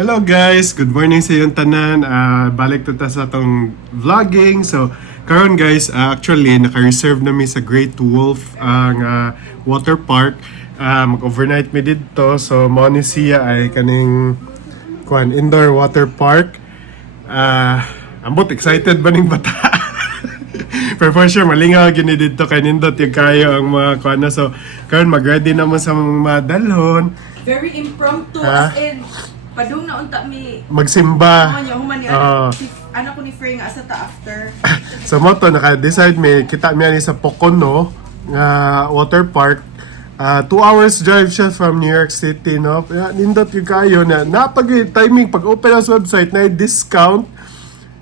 Hello guys, good morning sa iyong tanan. Balik to ta sa tong vlogging. So, karon guys, actually naka-reserve na mi sa Great Wolf ang water park. Mag-overnight mi dito. So, mo ni siya ay kaning indoor water park. Ambot excited ba ning bata? Pero for sure, malingaw gini dito kay nindot yung kayo ang mga kuan na. So, karon mag-ready naman sa mga dalhon. Very impromptu as in padung na unta mi magsimba. Human ano ko ni Frey nga asa ta after. So mo to naka-decide mi kita mi ani sa Pocono nga water park. 2 hours drive siya from New York City, no. Nindot yung kayo na napag timing pag open sa website na discount.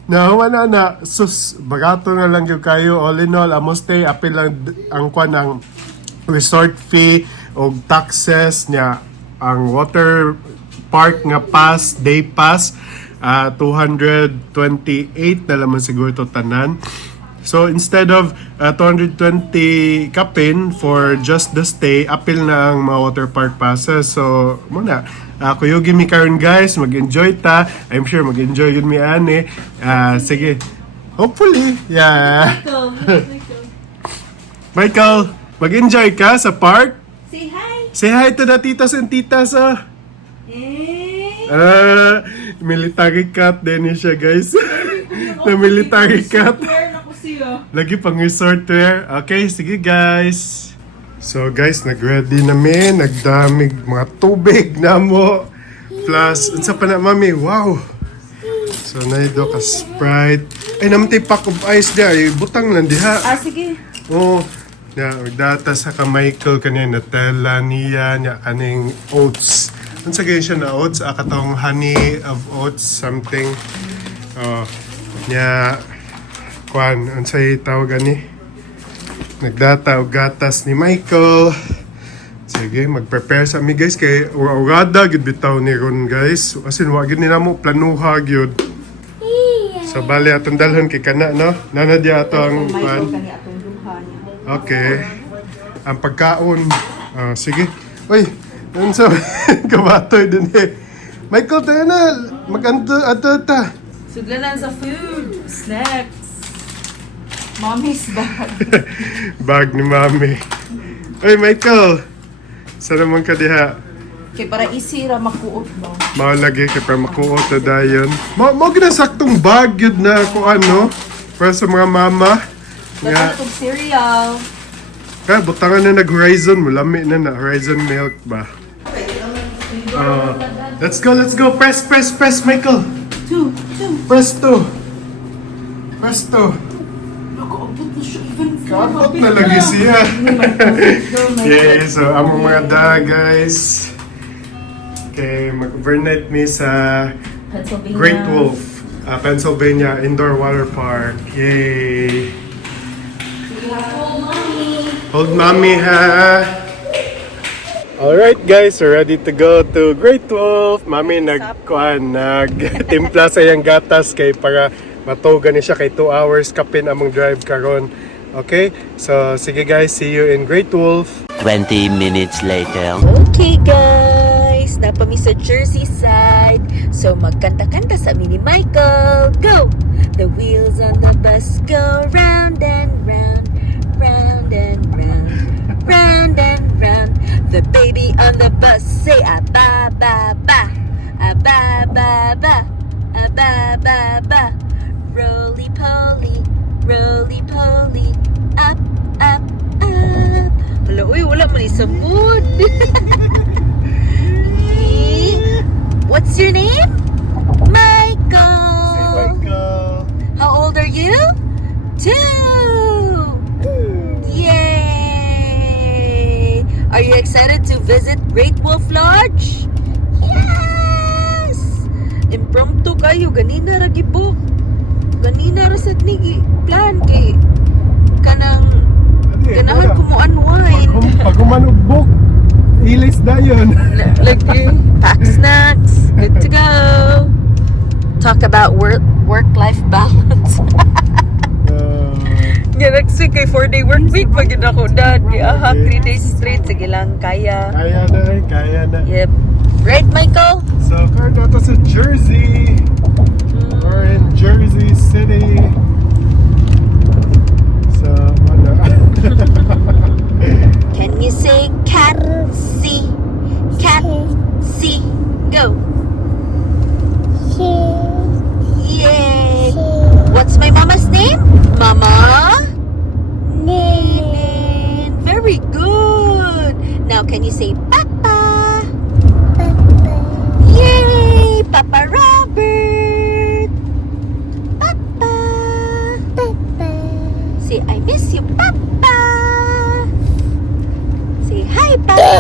Na wala na sus barato na lang yung kayo all in all amo stay apil lang ang kwan ang resort fee o taxes niya ang water park nga pass day pass 228 na naman siguro to tanan. So instead of 220 kapin for just the stay, apil na ang mga water park passes. So muna kuyogi mi karon guys, mag-enjoy ta. I'm sure mag-enjoy yun mi ani. Sige. Hopefully. Yeah. Michael, mag-enjoy ka sa park? Say hi. Say hi to the titas and titas. Military cat din siya guys. Na military cat. Lagi pang resort wear. Okay, sige guys. So guys, nag-ready namin. Nagdamig mga tubig na mo. Plus, unsa pa na mami? Wow! So, naido ka Sprite. Ay, naman tayo pack of ice dia. Ay, butang lang diha. Sige. Oo. Data sa ka Michael kanina Nutella niya niya kaning oats. Unsa gayud siya na oats? Katong honey of oats something. Niya kwan unsay tawag ani? Nagdata og gatas ni Michael. Sige, mag-prepare sa mi guys kay urada gid bitaw ni ron guys. Asin wa gid ni namo planuha gyud. So bali atong dalhon kay kana no. Nana dia ato ang kwan. Okay. Ang pagkaon. Sige. Uy, unsa kabatoy din eh. Michael tayo na. Mag-anto ta. Suglanan sa food, snacks. Mommy's bag. Bag ni Mami. Uy, Michael. Saan naman ka diha? Kay para easy ra makuot ba. Mao lagi kay para makuot na dayon. Mo ginasaktong bag yun na kung ano. Para sa mga mama. Nga. Itong cereal. Kaya butangan na nag-Horizon. Mulami na Horizon milk ba? Let's go. Press, Michael. Two. Press 2. Nakaabot na siya even Kapot na lagi siya. Okay, so among mga guys. Okay, mag-overnight mi sa Great Wolf, Pennsylvania Indoor Water Park. Yay! Hold mommy ha! Alright guys, we're ready to go to Great Wolf. Mami nagtimpla sa iyang gatas kay para matugan ni siya kay 2 hours kapin among drive karon. Okay? So sige guys, see you in Great Wolf. 20 minutes later. Okay guys, napami sa Jersey side. So magkanta-kanta sa mini Michael. Go! The wheels on the bus go round and round, round and round, round and round. The baby on the bus say ba ba ba, ba ba ba, ba ba ba. Roly poly, up, up, up. Wala, uy, wala man sa mood. What's your name? Michael. How old are you? 2. Yay! Are you excited to visit Great Wolf Lodge? Yes! Impromptu kayo, ganina ra gibok. Ganina ra sad ni plan kay kanang ganahan ko mo unwind. Pag umanubok, ilis dayon. Lagi, pack snacks, good to go. Talk about work-life balance. Nga next week kay 4-day work week pag yun ako dad. 3 days straight, sige lang, kaya. Kaya na. Yep. Right, Michael? So, car na to sa Jersey. We're in Jersey City. So, ano? Can you say cat see? Cat see. Go. Yay. What's my mama's name? Mama? Ninin. Very good. Now can you say Papa? Yay! Papa Robert. Papa. Say I miss you, Papa. Say hi, Papa.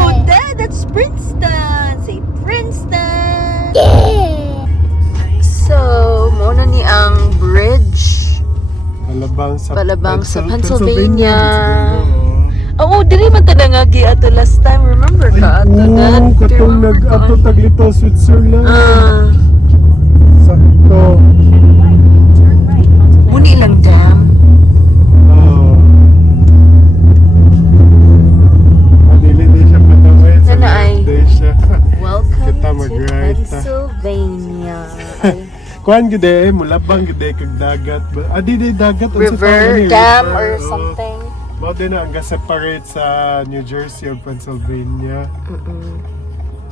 Oh, that's Princeton. Say Princeton. So, muna ni ang bridge. Palabang sa Pennsylvania. Siguro. Oo, dili man ta nangagi ato last time. Remember ka ato that? Katong nag-ato taglito Switzerland. Sakto. Muni lang dam. Oh. Dili din siya pataway. Sana ay. Day siya. Welcome Kita to mag-ride ta. Pennsylvania. Ay, Kuan gide, mulabang gide kag dagat. Di dagat. Ang river, sa dam, river, or oh. something. Mao din na ang separate sa New Jersey ug Pennsylvania.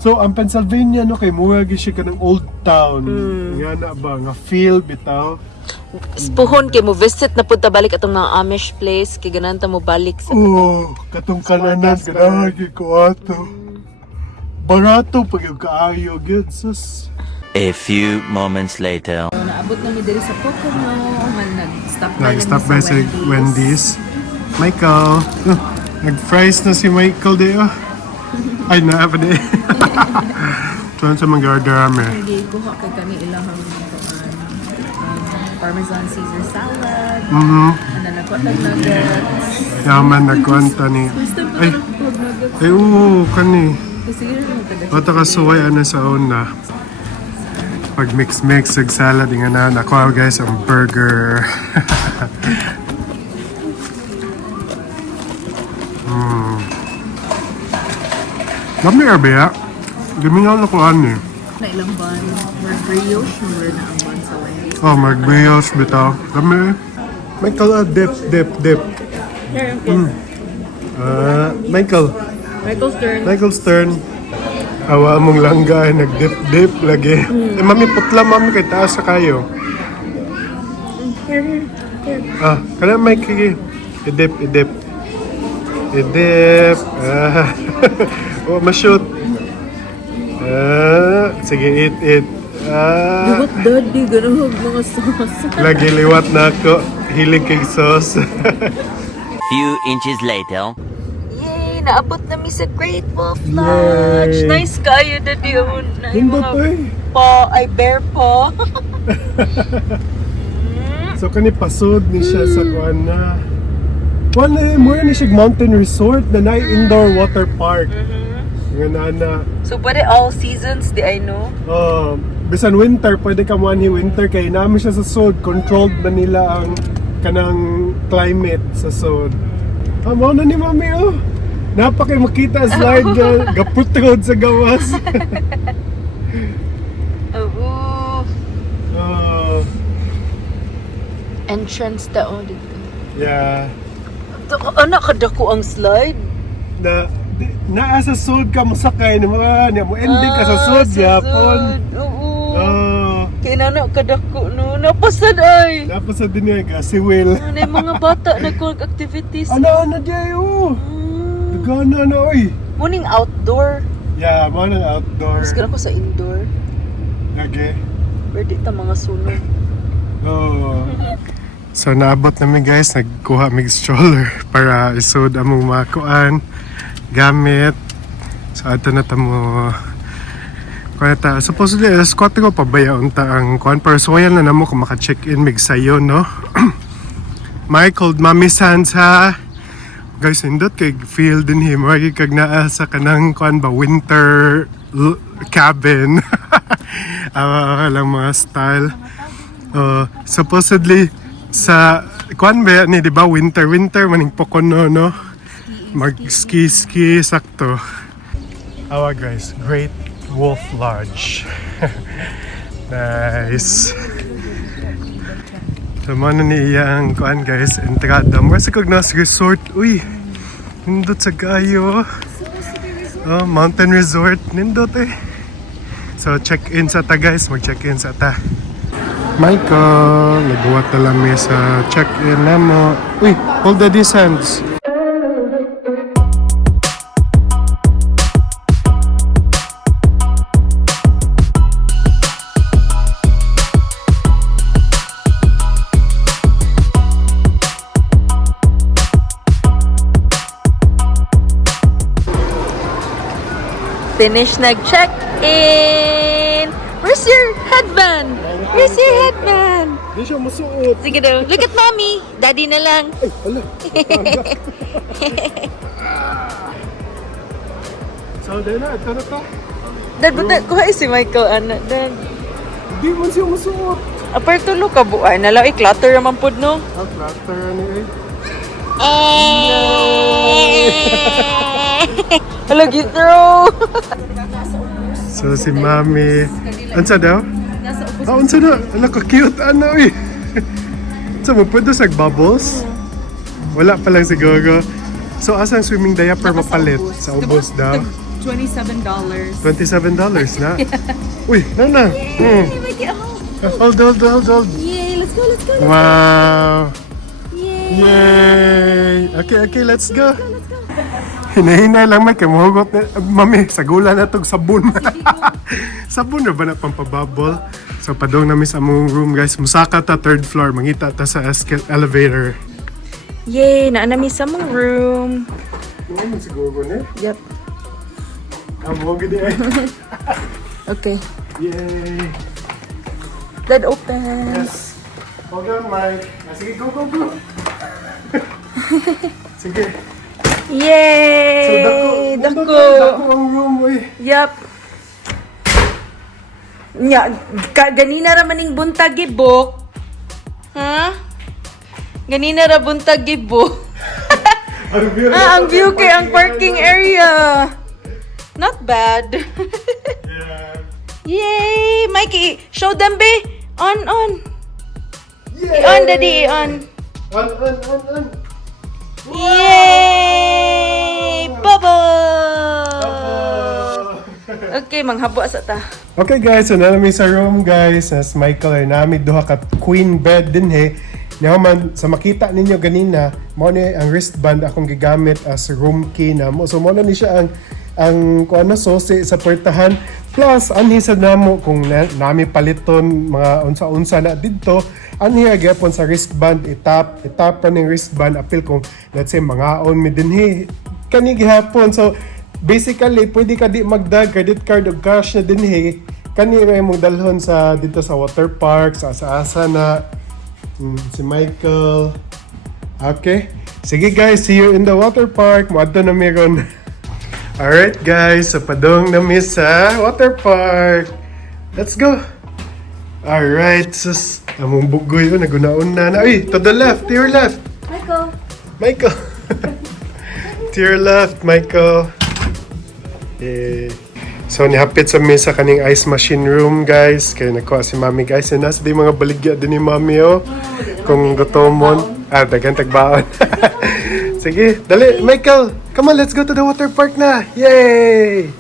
So ang Pennsylvania no kay murag siya kanang old town. Nga na ba nga feel bitaw. Puhon kay mo visit na punta balik atong mga Amish place kay gananta mo balik sa Oh, katong kananan ganahan gyud ko ato. Barato pag yung kaayo gyud sus. A few moments later. Naabot namin diri sa Pocono, man nag-stop Nag-stop by sa Wendy's. Michael. Nag-fries na si Michael di oh. Ay na pa di. Tuwan sa mga order Hindi kuha kay kani ilahang Parmesan Caesar salad. Mhm. Ano na ko nuggets. Yaman nagkwanta ni. Ay. Ay oo kani. Kasi yun taga. Bata ka suway ana sa una. Pag mix-mix ag salad nga na nakuha guys ang burger. Dami arbe Gamingaw na ko ani. Na ilang ban, more brioche, more na ang ban sa Wendy's. Oh, mag-brioche bitaw. Dami. Michael, dip. Michael. Michael Stern. Michael Stern. Awa mong langga ay nag-dip lagi. Eh, mami, putla mami kay taas sa kayo. Kana Mike, kiki. Idip. Oh, ma-shoot. Sige, eat. Liwat daddy, ganun mga sauce. Lagi liwat na ako. Hilig kay sauce. Few inches later. Yay! Naabot na mi sa Great Wolf Lodge. Yay. Nice kayo na diyon. Hindi pa eh. Bear po. So kani pasod ni siya sa kuan na. Wala mo ni siya mountain resort na na indoor water park. Nga na. So, pwede all seasons, di I know? Bisan winter, pwede ka mo ni winter kay namin siya sa sud. Controlled na nila ang kanang climate sa sud. Mo na ni mami oh. Napakay makita slide nga gaput road sa gawas. Oo. Entrance daw dito. Yeah. Anak, kadako ang slide. Naa sa sud ka masakay ni mo ending ka sa sud yapon. Oo. Kaya na kadako no. Napasad ay. Napasad din nga si Will. Ano yung mga bata nag-activities? Ano diay oh. Dagana na oy. Muning outdoor. Yeah, mo nang outdoor. Mas ko sa indoor. Lagi. Pwede ta mga sunog. Oh. So naabot namin guys, nagkuha mig stroller para isud among mga kuan gamit. So ato na tamo kuan supposedly alas 4 ko pabayaon ta ang kuan pero suwayan na namo kung maka-check-in mig sayo no. Michael, Mami Sans ha. Guys, indot kay feel din him right kag naa sa kanang kuan ba winter cabin. Lang mga style. Supposedly sa kuan ba ni di ba winter maning Pocono no. Mag ski sakto. Awa guys, great Wolf Lodge. Nice. So, mano niya ang kuan guys, entrada. Mara sa kagnas resort. Uy, nindot sa kayo. Oh, mountain resort. Nindot eh. So, check-in sa ta guys. Mag-check-in sa ta. Michael, nagawa na lang sa check-in na mo. Uy, hold the distance. Finish nag-check-in! Where's your headband? Where's your headband? Di siya masuot. Sige daw. Look at mommy. Daddy na lang. Ay, ala. So, dahil na. Ito na to. Dad, but kuha si Michael, anak. Dad. Di man siya masuot. Apart tulo ka buay. Nalaw, i-clutter naman po, no? Ang clutter ni eh. Hello, Gitro! So, si Mami. Ansa daw? Unsa na? Ano ka cute ano eh. So, mo pwede sa bubbles? Wala pa lang siguro. So, asang swimming diaper mapalit? Sa ubos daw? $27. $27 na? Uy, nana. Hold. Yay, let's go. Wow. Yay. Okay, let's go. Hinahinay lang may kamuhugot na. Mami, sagula na itong sabon. Sabon na ba na pampabubble? So, padong namin sa among room, guys. Musaka ta, 3rd floor. Mangita ta sa elevator. Yay, naanami sa mong room. Ano siguro na? Yep. Amo gini eh. Okay. Yay. Dad, open. Yes. Hold on, Mike. Sige, go. Sige. Yay! So, dako ang room, uy. Yup. Nya, ganina ra maning buntag gibok. Ha? Ganina ra buntag gibok. Ang view kay ang parking area. Not bad. Yay! Mikey, show them be. On. Yay! On, daddy, on. On. Yay! Bubble! Okay, manghabo sa ta. Okay guys, so namin sa room guys. As Michael ay namin duha ka queen bed din he. Naman sa makita ninyo ganina, mo ni ang wristband akong gigamit as room key na mo. So mo na ni siya ang kuano sosi sa portahan. Plus anhi sa namo kung nami paliton mga unsa-unsa na didto. Anhi gyapon sa wristband itap pa ning wristband apil kung let's say mangaon mi dinhi kani gihapon. So basically pwede ka di magdag credit card o cash na dinhi kani ra imong dalhon sa dito sa water park sa asa na si Michael. Okay, sige guys, see you in the water park. Moadto na meron. Alright guys, so padong na mi sa water park. Let's go. Alright, sus. Among bugoy yun, nagunaon na. Ay, to the left, to your left. Michael. To your left, Michael. Eh. So, nihapit sa mesa kaning ice machine room, guys. Kaya nakuha si Mami, guys. And nasa di mga baligya din ni Mami, oh. Kung gutomon. Dagan tagbaon. Sige, dali. Michael, come on, let's go to the water park na. Yay!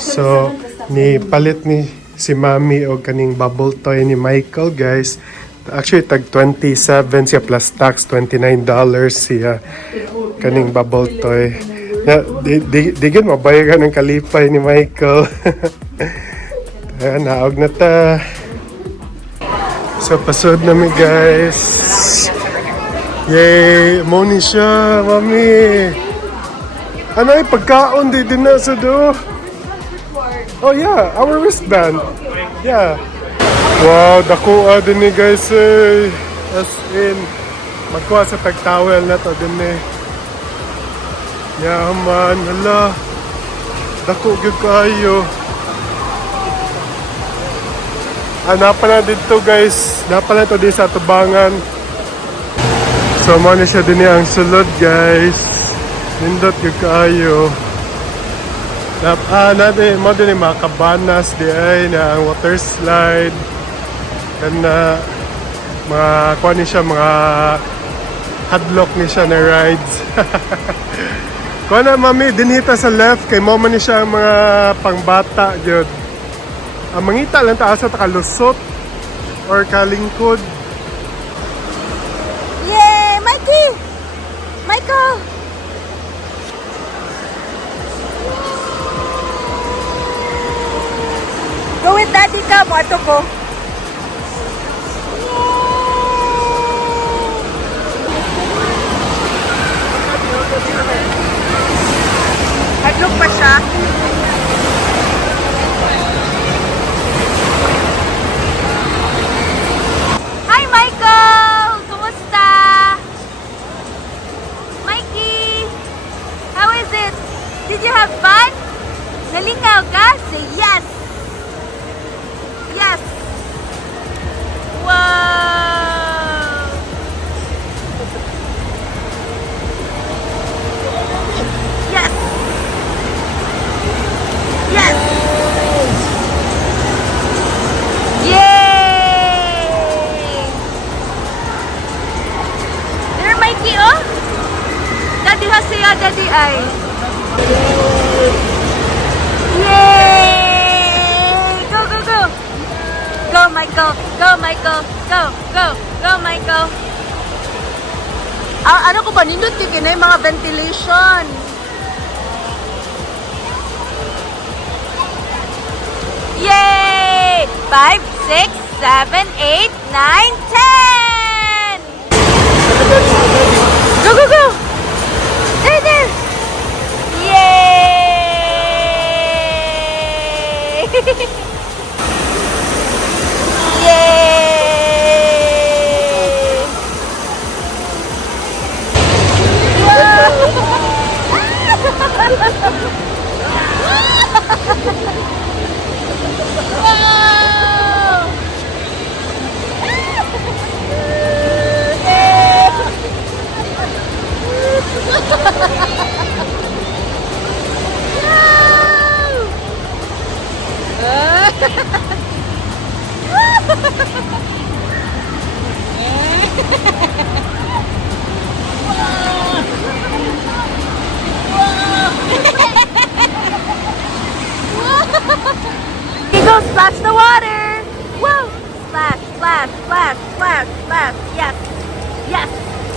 So, ni palit ni si Mami o kaning bubble toy ni Michael, guys. Actually, tag 27 siya plus tax, $29 siya. Kaning bubble toy. Digin mabayaran ng kalipay ni Michael. Ayan, naog na ta. So, pasod namin, guys. Yay! Moni siya, Mami. Ano ay pagkaon din na sa do? Oh yeah, our wristband. Yeah. Wow, dakuha din ni guys eh. As in, magkuha sa tag-towel na to din eh. Yeah man, hala. Dako gyud kayo. Napa na dito guys. Napa na to di sa tubangan. So mo na siya din ang sulod guys. Nindot gyud kayo. Natin mo din mga cabanas di ay na water slide and mga kuha ni siya mga hadlock ni siya na rides. Kuha na mami dinhita sa left kay mo man ni siya ang mga pangbata gyud. Ang mangita lang ta asa ta kalusot or kalingkod. Yay! Mikey! Michael! Go with daddy ka mo ato ko. Hadlok pa siya. Hi Michael! Kumusta? Mikey! How is it? Did you have fun? Nalingaw ka? Say yes! Yes! Wow! Yes! Yes! Yay! There, Mikey, oh! Daddy has siya, daddy ay. Yay! Go, go, go! Go, Michael! Go, Michael! Go, go! Go, Michael! Ano ko ba? Nindot yung kinay mga ventilation. Yay! 5, 6, 7, 8, 9, 10! Go, go, go! There, there! Yay! Yay! Wow! Go splash the water! Woo! Splash, splash, splash, splash, splash. Yes. Yes.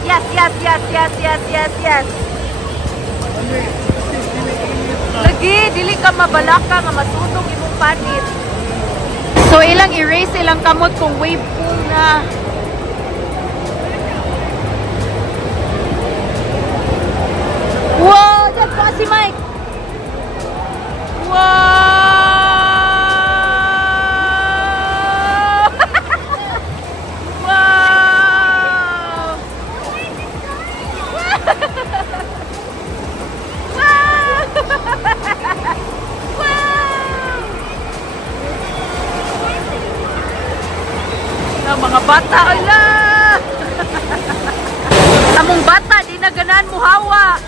Yes, yes, yes, yes, yes, yes, yes. Lagi, dili ka mabalaka nga masunog imong panit. So ilang erase ilang kamot kung wave pool na. Wow! That's pa si Mike! Wow! Wow! Na mga bata, ala! Among bata, di na ganahan mo hawa.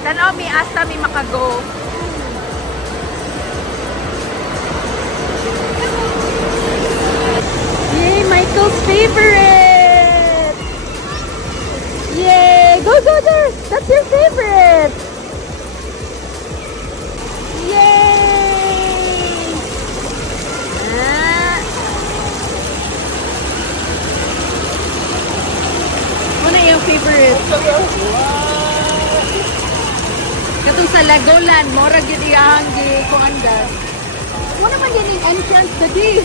Tanaw mi asa mi makago. Yay, Michael's favorite! Yay! Go, go there! That's your favorite! Yay! Ano yung favorite? Katong sa Lagoland, mora gyud iyang gikuanda. Mo naman din yung entrance dadi.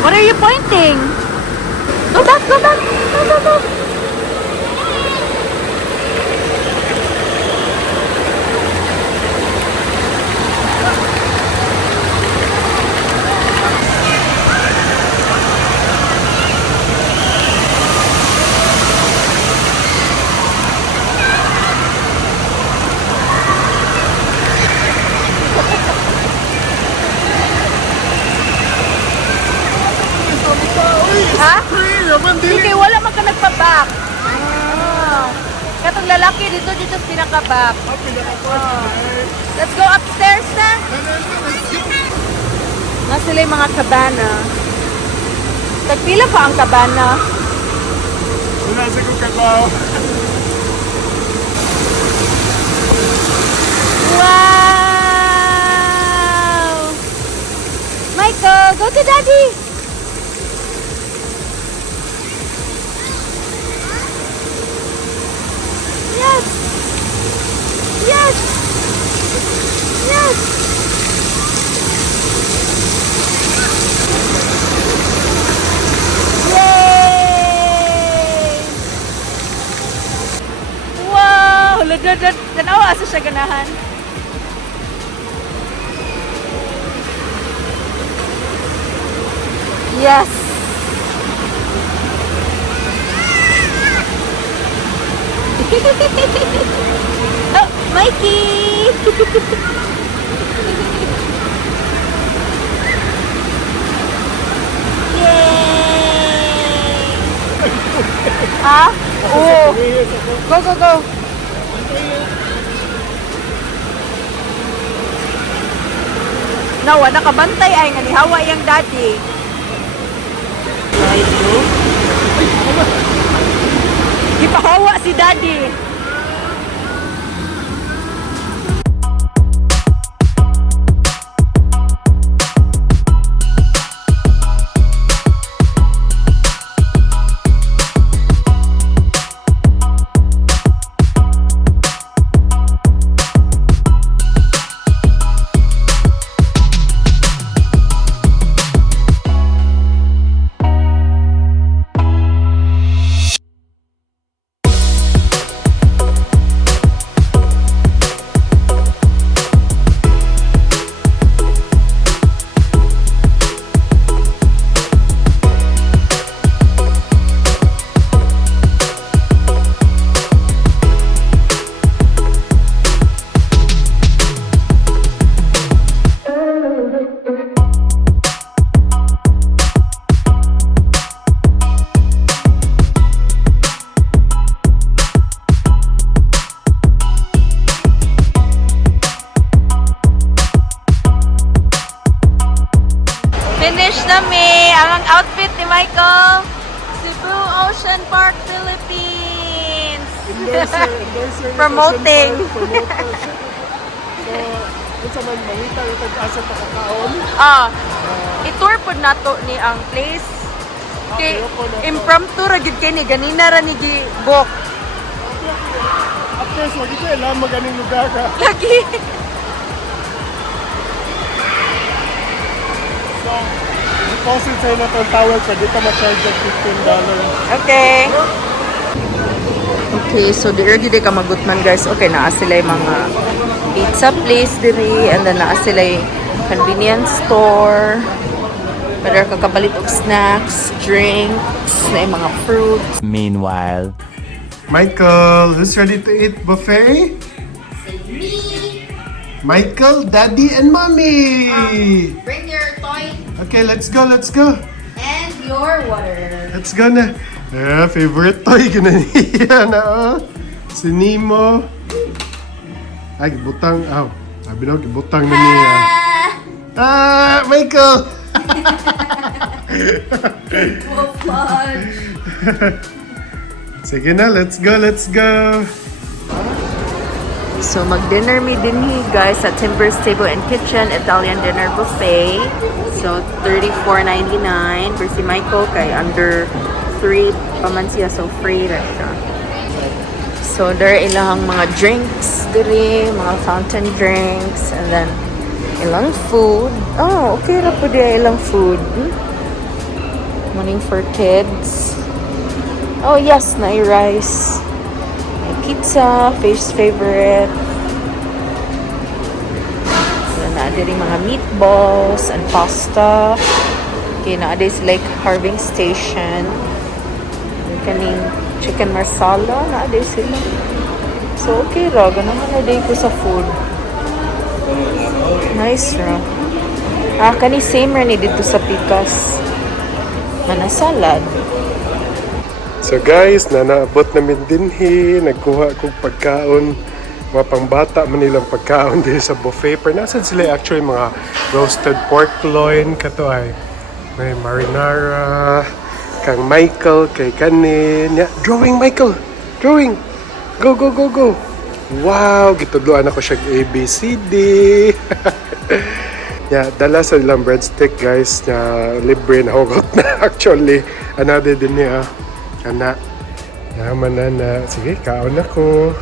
What are you pointing? Go back, go back. Go, go, go. lalaki dito sa pinaka-back. Let's go upstairs na. Na sila yung mga cabana. Tagpila pa ang cabana. Wala sa kong kagaw. Wow! Michael, go to daddy. Yes. Yes. Yes. Yay! Wow! Tanawa asa siya ganahan. Yes. Oh, Mikey! Yay! Ha? Oo. Go, go, go. Nawa, nakabantay ay nga ni Hawa yung daddy. Ipahawa si daddy. Finish na mi ang outfit ni Michael. Cebu Ocean Park, Philippines. Endorser. Promoting. So, kung sa man mangita yung tag-asa pakakaon. I-tour po na to ni ang place. Kay impromptu ra gid kay ni ganina ra ni gi book. After, so, dito ilang maganing lugar ka. Lagi. So, deposit sa'yo na itong towel ka, dito ma-charge of $15. Okay. Okay, so di ready ka magutman guys. Okay, naa sila yung mga pizza place diri and then naa sila yung convenience store. Para kakapalit og snacks, drinks, na yung mga fruits. Meanwhile. Michael, who's ready to eat buffet? Michael, Daddy, and Mommy! Bring your toy Okay, let's go, let's go. and your water. Let's go na. Favorite toy ko na niya na, oh. Si Nemo. Ay, butang. Aw, sabi na, butang na niya. Michael! Sige na, let's go, let's go. So mag-dinner mi dinhi guys at Timber's Table and Kitchen Italian dinner buffet. So $34.99 for si Michael kay under 3 paman siya, so free ra siya. So there ilang mga drinks diri, mga fountain drinks, and then ilang food. Oh, okay ra po dia ilang food. Morning for kids. Oh yes, na rice. Pizza, fish favorite. So, naade rin mga meatballs and pasta. Okay, naade sila like carving station. Kaning chicken marsala, naade sila. So, okay ra. Ganun na day ko sa food. Nice ra. Kani same ra ni dito sa Pikas. Mana salad. So guys, nanaabot namin dinhi, nagkuha kong pagkaon, mga pangbata man nilang pagkaon din sa buffet. Pero nasan sila actually mga roasted pork loin, kato ay may marinara, kang Michael, kay kanin. Yeah, drawing Michael, drawing. Go, go, go, go. Wow, gitudloan ako siya ABCD. Yeah, dala sa ilang breadstick guys na libre na hugot na actually. Another din niya. Ana, naman na. Sige, kaon ako.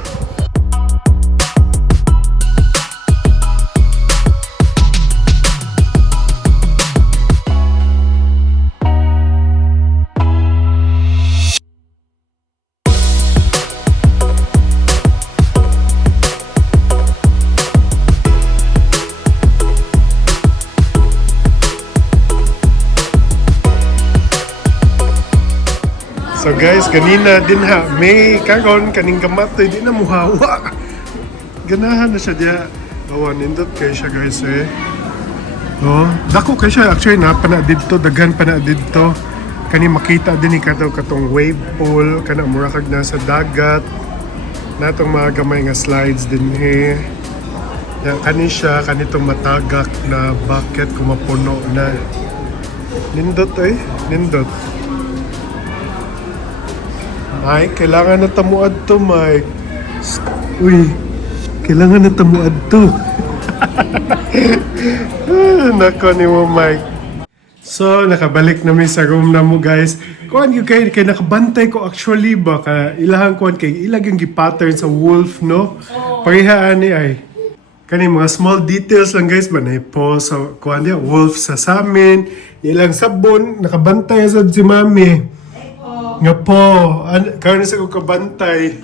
So guys, kanina din ha, may karon kaning gamatoy di na muhawa. Ganahan na siya diya. Awan nindot kay siya guys eh. Oh, dako kay siya actually na pana didto daghan pana didto. Kani makita din ni katong wave pool kana mura kag nasa dagat. Natong mga gamay nga slides din he. Yan kani siya kanitong matagak na bucket kung mapuno na. Nindot eh, nindot. Mike, kailangan na tamuad to, Mike. Uy, kailangan na tamuad to. Nako ni mo, Mike. So, nakabalik na sa room na mo, guys. Kuhan yung kay nakabantay ko actually ba? Ilahang kuhan kay ilag yung gipattern sa wolf, no? Parihaan ni ay. Kani mga small details lang, guys. Banay po sa kuhan niya, wolf sa samin. Ilang sabon, nakabantay sa si mami. Nga po, karna sa kong kabantay.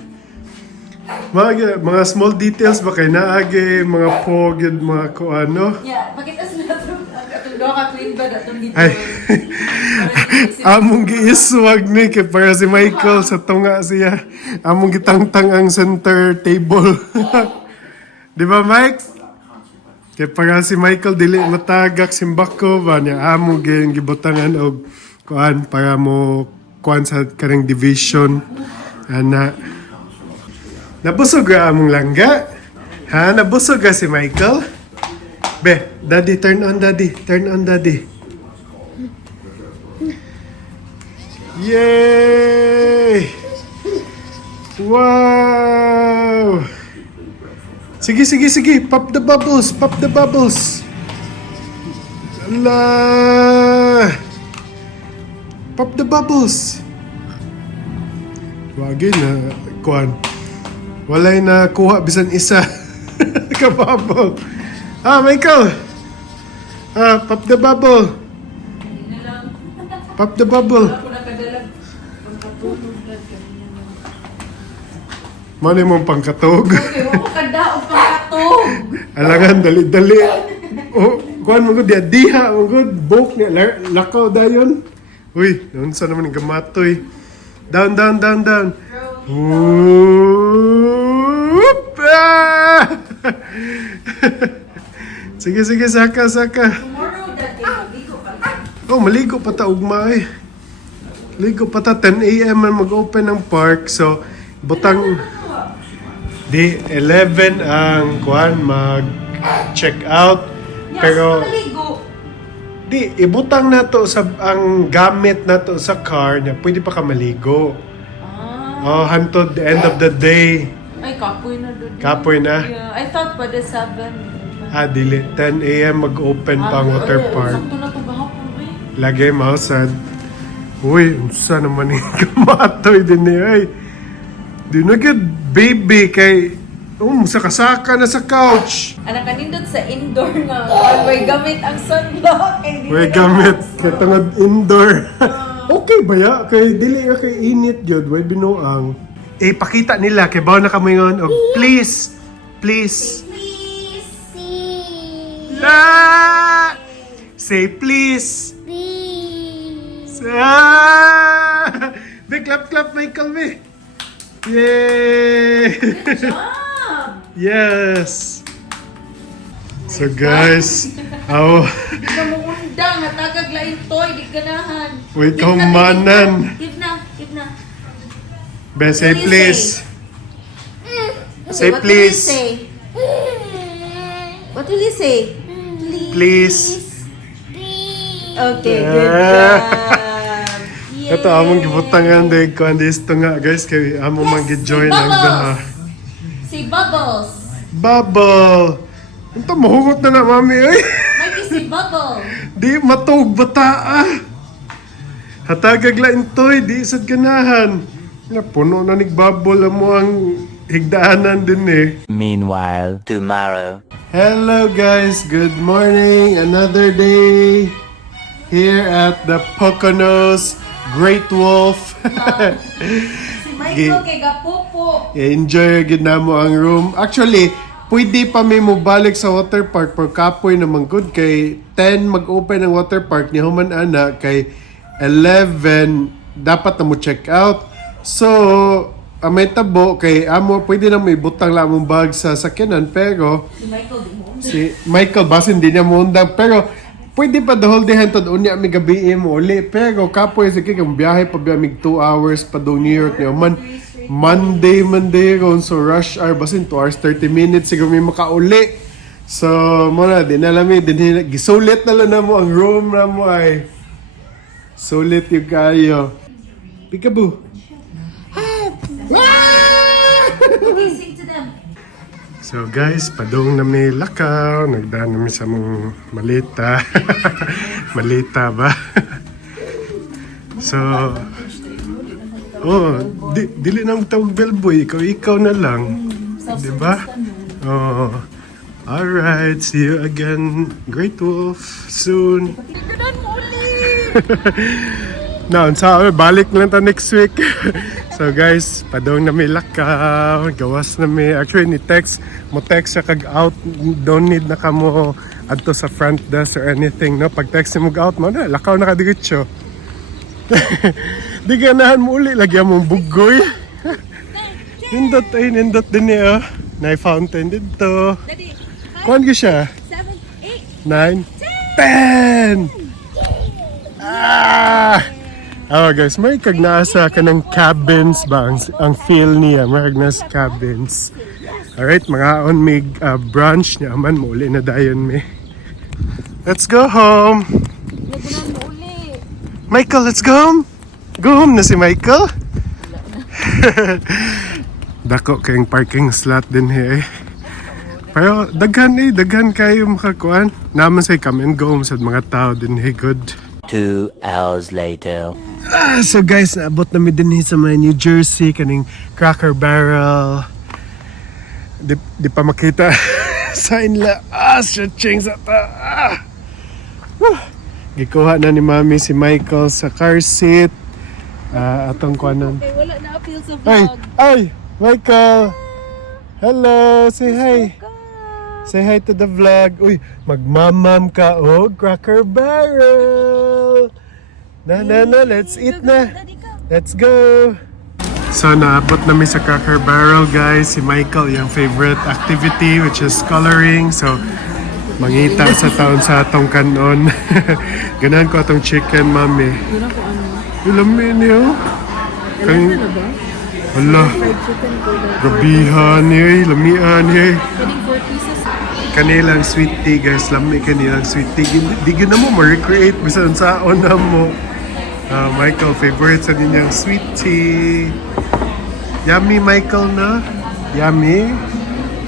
Mga small details ba kay naagi, mga po, mga kuano. Yeah, makita sila itong doka twin bed atong dito. Ay, among giiswag ni kay para si Michael sa tunga siya. Among gitangtang ang center table. Di ba, Mike? Kay para si Michael dili matagak simbako ba niya among gibutangan og kuan para mo kuan sa karang division. Ana. Nabusog ka among langga? Ha? Nabusog ka si Michael? Be, daddy, turn on daddy. Turn on daddy. Yay! Wow! Sige, sige, sige. Pop the bubbles. Pop the bubbles. Allah! Pop the bubbles. Wagi na kuan. Walay na kuha bisan isa. Kabubble. Ah, Michael. Ah, pop the bubble. Pop the bubble. Mali mong pangkatog. Okay, wako kadaog pangkatog. Alangan, dali-dali. Oh, kuan mo gud diha, mo gud book ni lakaw dayon. Uy, naunsa naman yung gamatoy. Down, down, down, down. Whoop! Ah! Sige, sige, saka, saka. Tomorrow, dati, maligo pa. Oh, maligo pa ta, ugma eh. Ligo pa ta, 10 a.m. man mag-open ng park. So, butang... Di, 11 ang kuhan mag-check out. Pero... Di, ibutang na to sa ang gamit na to sa car niya. Pwede pa ka maligo. Oh, hantod the end of the day. Ay, kapoy na doon. Kapoy na? Yeah, I thought pa the 7. Ah, dili. 10 a.m. mag-open pa ang water park. Sakto na ito gahapon, eh. Lagay mausad. Uy, unsa naman yung kamatoy din niya. Ay, di na good baby kay... sa kasaka na sa couch. Anak kanindot sa indoor nga. Way gamit ang sunblock. Way gamit. Kaya tangad indoor. Okay ba ya? Kay dili ka kay init yun. Way binuang. Eh, pakita nila. Kay bawa na kami ngayon. Og please. Please. Please see. Ah! Say please. Please. Ah! Be, clap, clap, Michael, be. Yay! Yes! So guys, Di ka mo undang. Natagag lain toy. Di ganahan. wait, kaumanan. Give na. Give na. Ben, say What do you please. Say What will you please. say? What will you say? Please. Okay, good job. Yay. Ito among gibutangan din ko andis to nga guys kay amo man gi-join ang duha. Say bubbles. Bubble. Ito mahugot na mami ay. Mikey, say bubble. Di matug bataa. Hatagag lain toy di sad ganahan. Na puno na nig bubble mo ang higdaanan din eh. Meanwhile, tomorrow. Hello guys, good morning. Another day here at the Poconos Great Wolf. Si Michael kay gapupo. Enjoy gid namo ang room. Actually, pwede pa mi mo balik sa water park pero kapoy naman good kay 10 mag-open ang water park ni human ana kay 11 dapat na mo check out. So, may tabo kay amo pwede na may butang lang mong bag sa sakyanan pero si Michael basin din niya mo undang pero pwede pa the whole day hantod unya mi gabi mo uli pero kapoy sige kung biyahe pa biya mig 2 hours pa do New York niya man Monday ron so rush hour basin 2 hours 30 minutes siguro may makauli so muna din alam mi din gisulit na lang na mo ang room na mo ay sulit yung kayo Peekaboo. Sing to them. So guys, padung na may lakaw, nagdaan namin sa mong malita. Malita ba? So, dili na tawag bellboy, ikaw na lang. Di ba? Oh. Alright, see you again, Great Wolf, soon. Now, balik lang ta next week. So guys, padong na may lakaw, gawas na may, actually ni text, mo text siya kag out, don't need na ka mo adto sa front desk or anything, no? Pag text mo out mo na, lakaw na kadiritso. Di ganahan mo uli, lagyan mong bugoy. Nindot din niya, na fountain dito. Kuhan ka siya? 7, 8, 9, 10! Ah! Oh guys, may kagnasa ka ng cabins ba? Ang feel niya, may kagnas cabins. Alright, mga on may brunch niya. Man, mauli na dayon me. Let's go home! Michael, let's go home! Go home na si Michael! Dako kayong parking slot din eh. Pero daghan kayo makakuan. Naman say come and go sa mga tao din eh, good. 2 hours later. So guys, naabot na mi din sa mga New Jersey kaning Cracker Barrel. Di pa makita sign la. Stretching sa ta. Gikuha na ni Mami si Michael sa car seat. Atong kuanan. Okay, wala na appeal sa vlog. Ay, Michael. Hello, say hi. Say hi to the vlog. Uy, magmamam ka Cracker Barrel. Na, let's eat na. Let's go. So, naabot namin sa Cracker Barrel, guys. Si Michael, yung favorite activity, which is coloring. So, mangita sa taon sa atong kanon. Ganahan ko atong chicken, mami. Ilami niyo. Kaya, wala. Gabihan niya, lamian niya. Kanilang sweet tea, guys. Lami kanilang sweet tea. Di na mo ma-recreate. Bisan saon na mo. Michael, favorite sa ninyang sweet tea. Yummy, Michael, na? Yummy?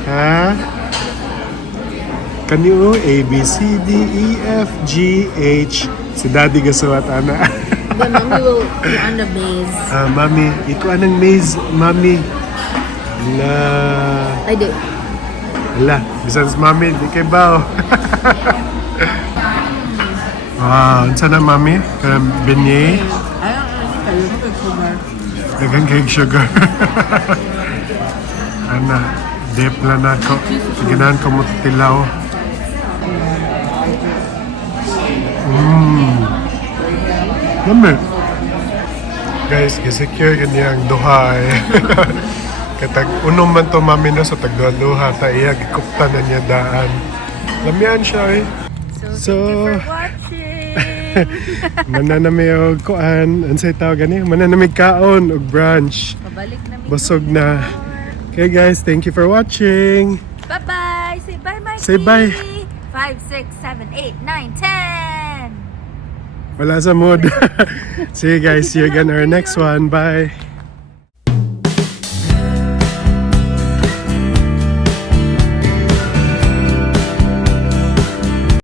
Ha? Kanyo, A, B, C, D, E, F, G, H. Si Daddy gasuwat, ana. The mommy will be on the maze. Mami, ito anang maze, Mami. La... I do. Ala, bisan sa Mami, di kay bao. Wow, unsa na Mami? Kanang beignet? Dagang cake sugar. Ana, dip lang ako. Ganahan ko mo tilaw. Lami. Guys, gisecure ganyan ang duha eh. Katag unom man to Mami no sa tagduha ta iya gikuptan na niya daan. Lamian siya eh. So, thank you for watching. Mananami og kuan, unsay tawag gani? Mananami kaon og brunch. Pabalik na mi. Busog na. Okay guys, thank you for watching. Bye-bye! Say bye, Mikey! Say bye. 5, 6, 7, 8, 9, 10! Wala sa mood. See you guys, see you again our next one. Bye.